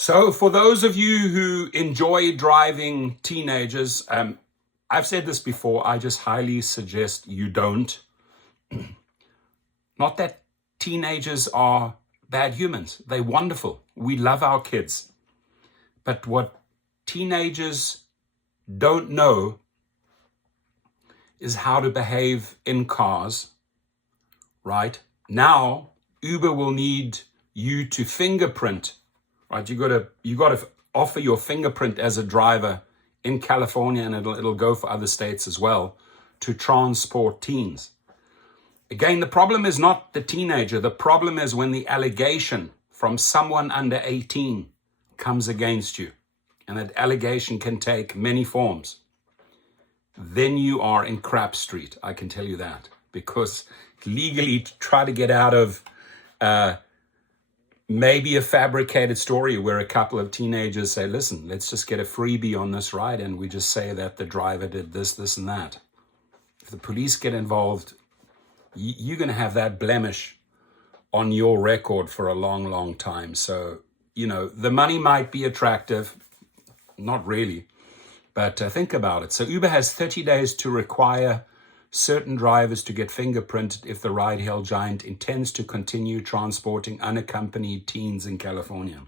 So for those of you who enjoy driving teenagers, I've said this before, I just highly suggest you don't. Not that teenagers are bad humans. They're wonderful. We love our kids. But what teenagers don't know is how to behave in cars, right? Now, Uber will need you to fingerprint, right? You got to offer your fingerprint as a driver in California, and it'll go for other states as well, to transport teens. Again, the problem is not the teenager. The problem is when the allegation from someone under 18 comes against you, and that allegation can take many forms. Then you are in crap street, I can tell you that, because legally to try to get out of maybe a fabricated story where a couple of teenagers say, listen, let's just get a freebie on this ride, and we just say that the driver did this, this, and that. If the police get involved, you're going to have that blemish on your record for a long, long time. So, the money might be attractive, not really, but think about it. So Uber has 30 days to require certain drivers to get fingerprinted if the ride-hail giant intends to continue transporting unaccompanied teens in California.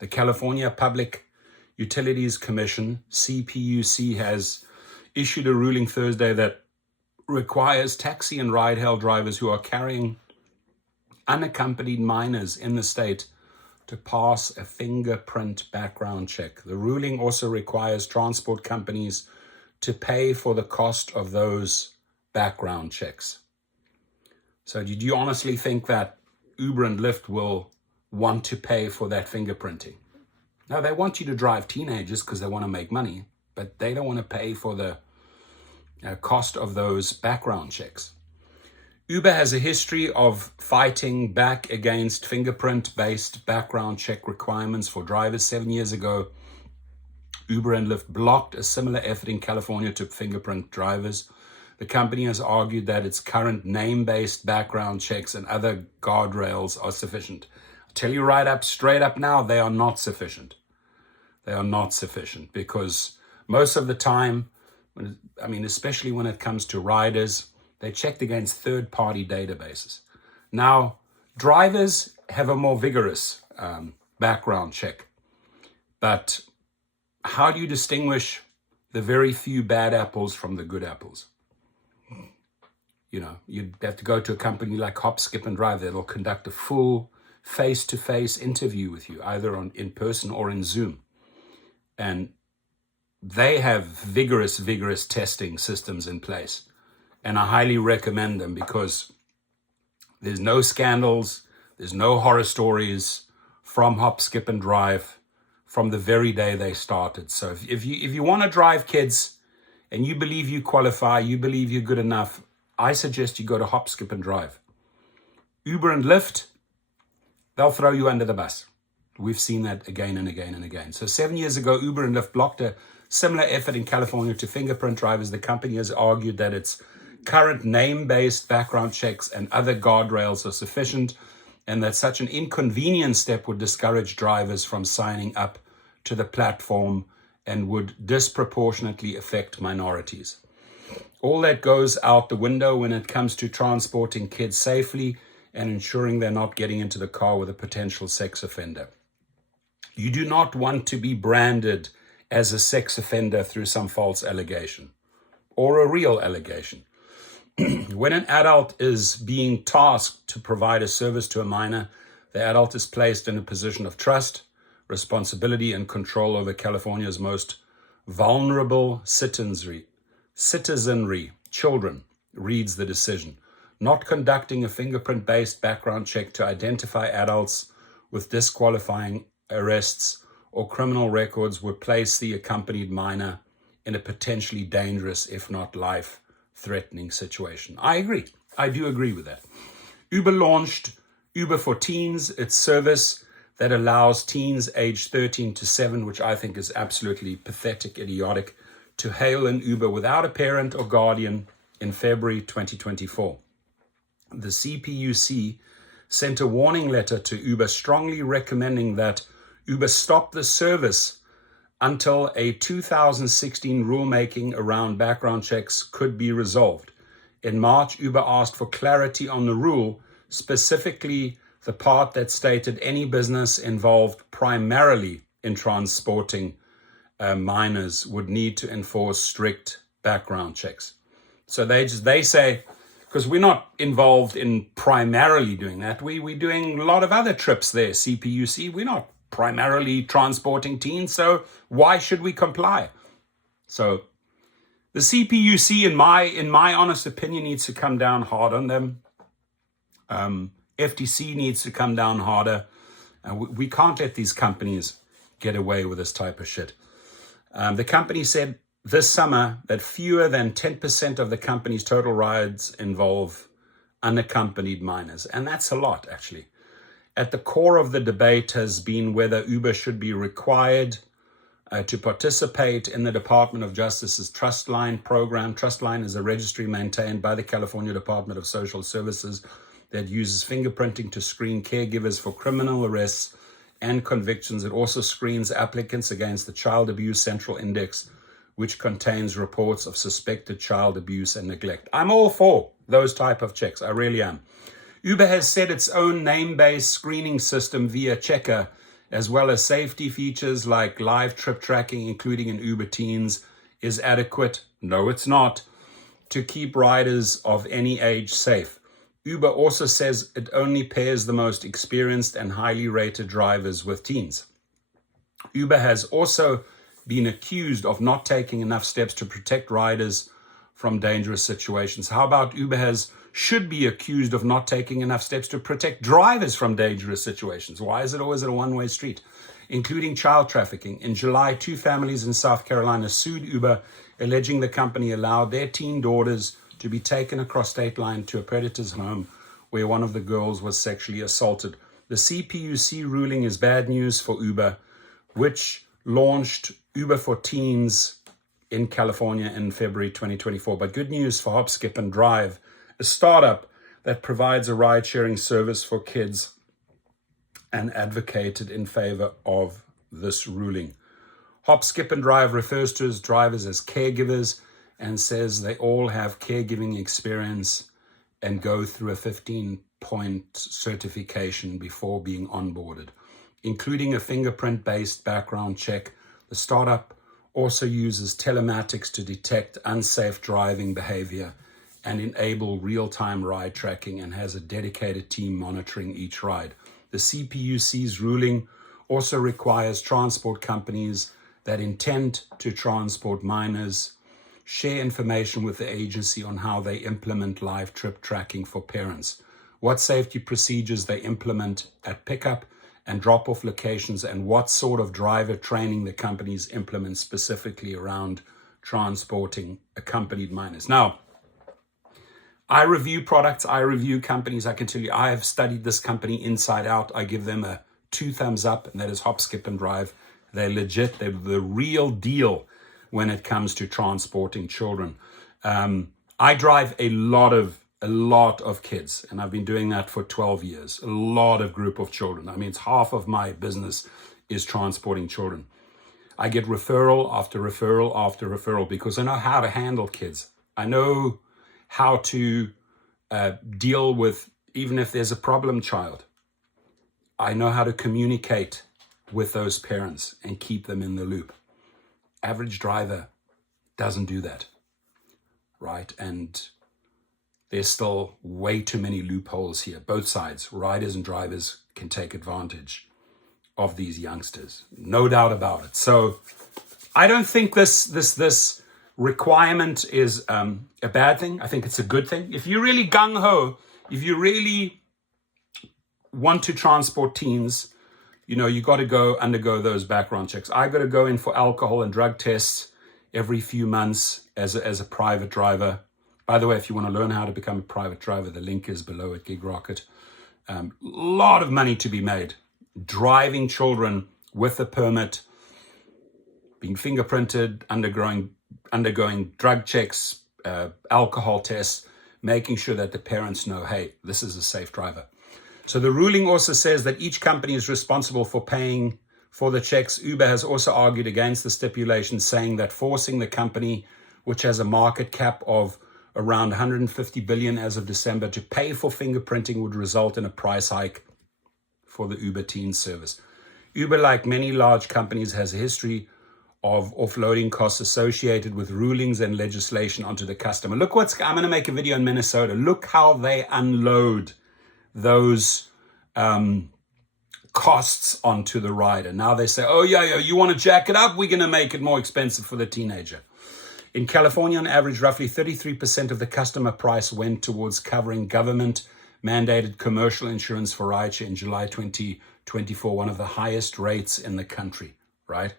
The California Public Utilities Commission, CPUC, has issued a ruling Thursday that requires taxi and ride-hail drivers who are carrying unaccompanied minors in the state to pass a fingerprint background check. The ruling also requires transport companies to pay for the cost of those background checks. So did you honestly think that Uber and Lyft will want to pay for that fingerprinting? No, they want you to drive teenagers because they want to make money, but they don't want to pay for the cost of those background checks. Uber has a history of fighting back against fingerprint-based background check requirements for drivers. 7 years ago, Uber and Lyft blocked a similar effort in California to fingerprint drivers. The company has argued that its current name-based background checks and other guardrails are sufficient. I'll tell you straight up now, they are not sufficient. They are not sufficient because most of the time, especially when it comes to riders, they're checked against third-party databases. Now, drivers have a more vigorous background check, but how do you distinguish the very few bad apples from the good apples? You'd have to go to a company like HopSkipDrive that'll conduct a full face-to-face interview with you, either in person or in Zoom. And they have vigorous testing systems in place. And I highly recommend them because there's no scandals, there's no horror stories from HopSkipDrive from the very day they started. So if you want to drive kids and you believe you qualify, you believe you're good enough, I suggest you go to HopSkipDrive. Uber and Lyft, they'll throw you under the bus. We've seen that again and again and again. So 7 years ago, Uber and Lyft blocked a similar effort in California to fingerprint drivers. The company has argued that its current name-based background checks and other guardrails are sufficient, and that such an inconvenient step would discourage drivers from signing up to the platform and would disproportionately affect minorities. All that goes out the window when it comes to transporting kids safely and ensuring they're not getting into the car with a potential sex offender. You do not want to be branded as a sex offender through some false allegation or a real allegation. When an adult is being tasked to provide a service to a minor, the adult is placed in a position of trust, responsibility, and control over California's most vulnerable citizenry, children, reads the decision. Not conducting a fingerprint-based background check to identify adults with disqualifying arrests or criminal records would place the accompanied minor in a potentially dangerous, if not life-threatening situation. I agree. I do agree with that. Uber launched Uber for Teens, its service that allows teens aged 13 to 7, which I think is absolutely pathetic, idiotic, to hail an Uber without a parent or guardian in February 2024. The CPUC sent a warning letter to Uber strongly recommending that Uber stopped the service until a 2016 rulemaking around background checks could be resolved. In March, Uber asked for clarity on the rule, specifically the part that stated any business involved primarily in transporting minors would need to enforce strict background checks. So they say, because we're not involved in primarily doing that. We're doing a lot of other trips there, CPUC. We're not primarily transporting teens, so why should we comply? So the CPUC, in my honest opinion, needs to come down hard on them. FTC needs to come down harder. We can't let these companies get away with this type of shit. The company said this summer that fewer than 10% of the company's total rides involve unaccompanied minors. And that's a lot, actually. At the core of the debate has been whether Uber should be required to participate in the Department of Justice's Trustline program. Trustline is a registry maintained by the California Department of Social Services that uses fingerprinting to screen caregivers for criminal arrests and convictions. It also screens applicants against the Child Abuse Central Index, which contains reports of suspected child abuse and neglect. I'm all for those type of checks. I really am. Uber has set its own name-based screening system via Checker, as well as safety features like live trip tracking, including in Uber Teens, is adequate. No, it's not, to keep riders of any age safe. Uber also says it only pairs the most experienced and highly rated drivers with teens. Uber has also been accused of not taking enough steps to protect riders from dangerous situations. How about Uber should be accused of not taking enough steps to protect drivers from dangerous situations? Why is it always a one-way street? Including child trafficking. In July, 2 families in South Carolina sued Uber, alleging the company allowed their teen daughters to be taken across state line to a predator's home where one of the girls was sexually assaulted. The CPUC ruling is bad news for Uber, which launched Uber for Teens in California in February 2024. But good news for HopSkipDrive, a startup that provides a ride-sharing service for kids and advocated in favor of this ruling. HopSkipDrive refers to its drivers as caregivers and says they all have caregiving experience and go through a 15-point certification before being onboarded, including a fingerprint-based background check. The startup also uses telematics to detect unsafe driving behavior and enable real-time ride tracking, and has a dedicated team monitoring each ride. The CPUC's ruling also requires transport companies that intend to transport minors share information with the agency on how they implement live trip tracking for parents, what safety procedures they implement at pickup and drop-off locations, and what sort of driver training the companies implement specifically around transporting accompanied minors. Now, I review products, I review companies. I can tell you, I have studied this company inside out. I give them a 2 thumbs up, and that is HopSkipDrive. They're legit. They're the real deal when it comes to transporting children. I drive a lot of kids, and I've been doing that for 12 years. A lot of group of children. I mean, it's half of my business is transporting children. I get referral after referral after referral because I know how to handle kids. I know how to deal with, even if there's a problem child. I know how to communicate with those parents and keep them in the loop. Average driver doesn't do that, right? And there's still way too many loopholes here. Both sides, riders and drivers, can take advantage of these youngsters. No doubt about it. So I don't think this requirement is a bad thing. I think it's a good thing. If you're really gung-ho, if you really want to transport teens, you know, you got to undergo those background checks. I got to go in for alcohol and drug tests every few months as a private driver. By the way, if you want to learn how to become a private driver, the link is below at Gig Rocket. Lot of money to be made. Driving children with a permit, being fingerprinted, undergoing drug checks, alcohol tests, making sure that the parents know, hey, this is a safe driver. So the ruling also says that each company is responsible for paying for the checks. Uber has also argued against the stipulation, saying that forcing the company, which has a market cap of around 150 billion as of December, to pay for fingerprinting would result in a price hike for the Uber Teen service. Uber, like many large companies, has a history of offloading costs associated with rulings and legislation onto the customer. Look I'm going to make a video in Minnesota. Look how they unload those costs onto the rider. Now they say, oh yeah, you want to jack it up? We're going to make it more expensive for the teenager. In California, on average, roughly 33% of the customer price went towards covering government-mandated commercial insurance for rideshare in July 2024, one of the highest rates in the country, right?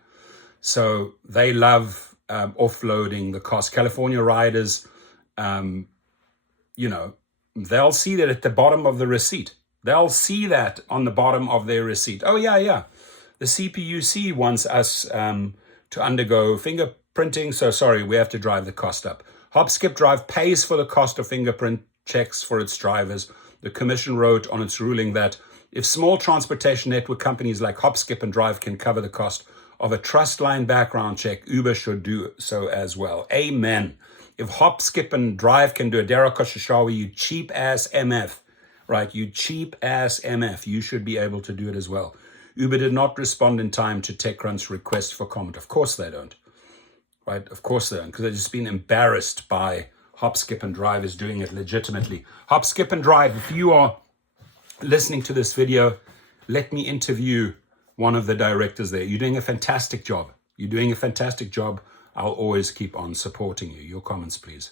So they love offloading the cost. California riders, they'll see that at the bottom of the receipt. They'll see that on the bottom of their receipt. Oh, yeah. The CPUC wants us to undergo fingerprinting, so sorry, we have to drive the cost up. HopSkipDrive pays for the cost of fingerprint checks for its drivers. The commission wrote on its ruling that if small transportation network companies like HopSkip and Drive can cover the cost of a trust line background check, Uber should do so as well. Amen. If HopSkip and Drive can do it, Derek Koshashawi, you cheap ass MF, right? You cheap ass MF, you should be able to do it as well. Uber did not respond in time to TechCrunch's request for comment. Of course they don't, right? Of course they don't, because they've just been embarrassed by HopSkip and Drive is doing it legitimately. HopSkip and Drive, if you are listening to this video, let me interview one of the directors there. You're doing a fantastic job. I'll always keep on supporting you. Your comments, please.